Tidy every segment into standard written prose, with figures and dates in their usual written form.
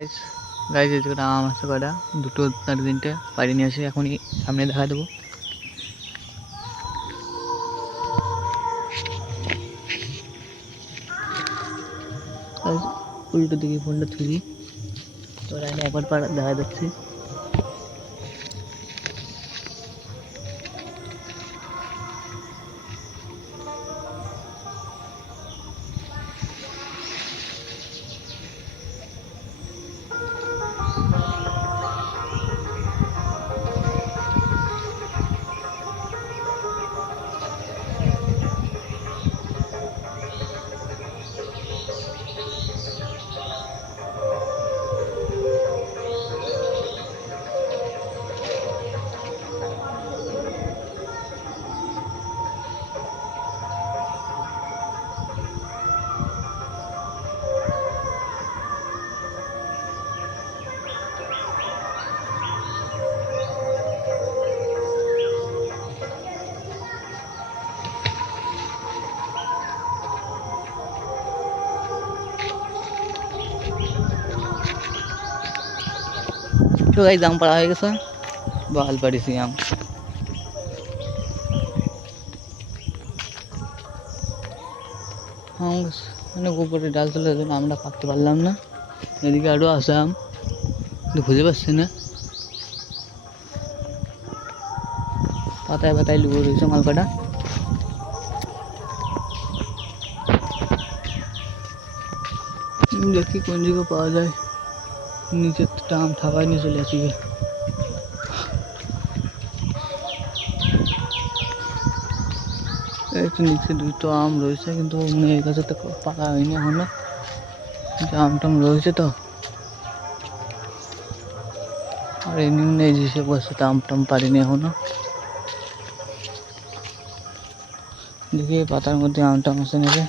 Guys guys এই যে আম আছে কটা, দুটো আর তিনটে বাড়ি নিয়ে আসি, এখনই সামনে দেখা দেবো। উল্টো দিকে ফোনটা থুই, তো লাইনে একবার দেখা যাচ্ছে। তো গাইস আম পাড়া হয়ে গেছে, বাল পাড়িছি আম। আম মানে উপরে ডাল চলে যাবে, আমরা পাকতে পারলাম না। এদিকে আরও আছে আম, কিন্তু খুঁজে পাচ্ছি না। পাতায় পাতায় লুকো রয়েছে মাল কটা। দেখি কোন জায়গায় পাওয়া যায়। নিচের আম থাকায় নিয়ে চলে আসি। একটু নিচে দুটো আম রয়েছে, কিন্তু মানে এই গাছে তো পাকা হয়নি এখনো, আম টাম রয়েছে তো। আর এমনি নেই যে বসে তো আম টাম পারিনি এখনো। দেখি পাতার মধ্যে আম টাম আছে নাকি।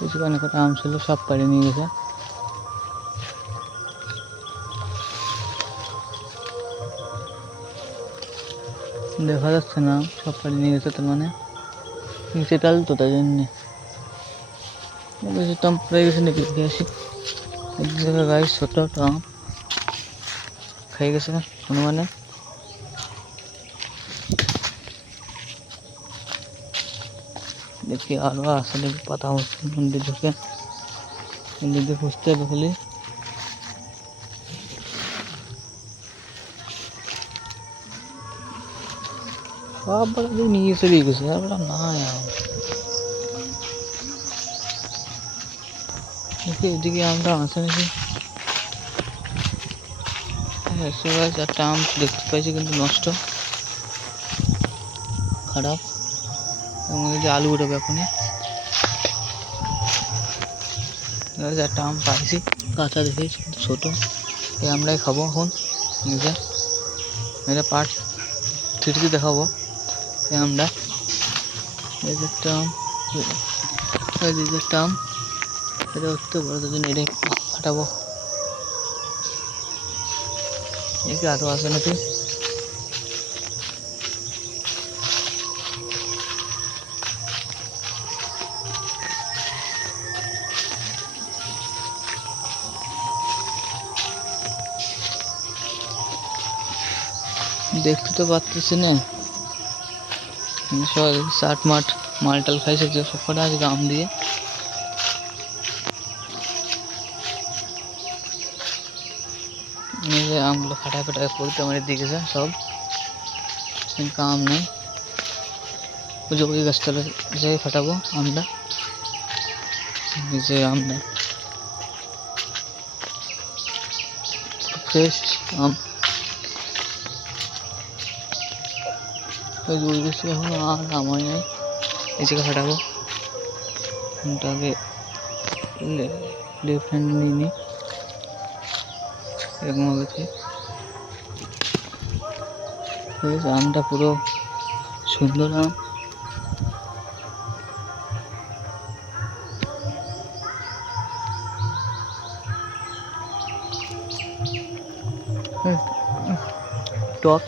কিছুখানে কটা আম ছিল, সব পাড়ি নিয়ে গেছে। দেখা যাচ্ছে না, সব পাড়ি নিয়ে গেছে, তার মানে নিচে ডাল তো, তাই জন্যে বেশি আম পড়ে গেছে নাকি দেখে আসি। এক জায়গায় গাছ ছোট একটা আম খেয়ে গেছে হনুমানে। দেখি আরো আছে দেখি পাতা হচ্ছে মন্দির ঢুকে, মন্দির দিয়ে খুঁজতে হবে খালি। সব বড় দিয়ে নিয়ে চলে গেছে, আর বড় নাই আম। দেখি এদিকে আমটা আছে নাকি। হ্যাঁ সবাই চারটা আম দেখতে পাইছি, কিন্তু নষ্ট, খারাপ। এর মধ্যে যে আলু উঠবে এখনই। চারটা আম পাইছি, কাঁচা দেখে কিন্তু ছোটো। এই আমরাই খাবো এখন নিজে, এটা পার্ট থ্রিতে দেখাবো। এই আমরা এই যে একটা আম, এই যে একটা আম, এটা উঠতে বড়, তার জন্য এটাই ফাটাবো। দেখি আরও আছে নাকি। দেখতে তো পাচ্ছি না, সব চাট মাঠ মালটাল খাইছে যে সব কটা আজকে আম দিয়ে। নিজে আমগুলো ফাটায় ফাটায় পড়তে আমার দিয়ে গেছে সব, কিন্তু আম নেই। পুজো ওই গাছতলা যাই ফাটাবো আমটা, নিজে আম নেই, ফ্রেশ আম। ওই দূর গেছি এখন আর আম হয় নাই, এই জায়গা ফাটাবো। আগে লেফট হ্যান্ড নিয়ে নিই, এরকম হবে। আমটা পুরো সুন্দর আম। টক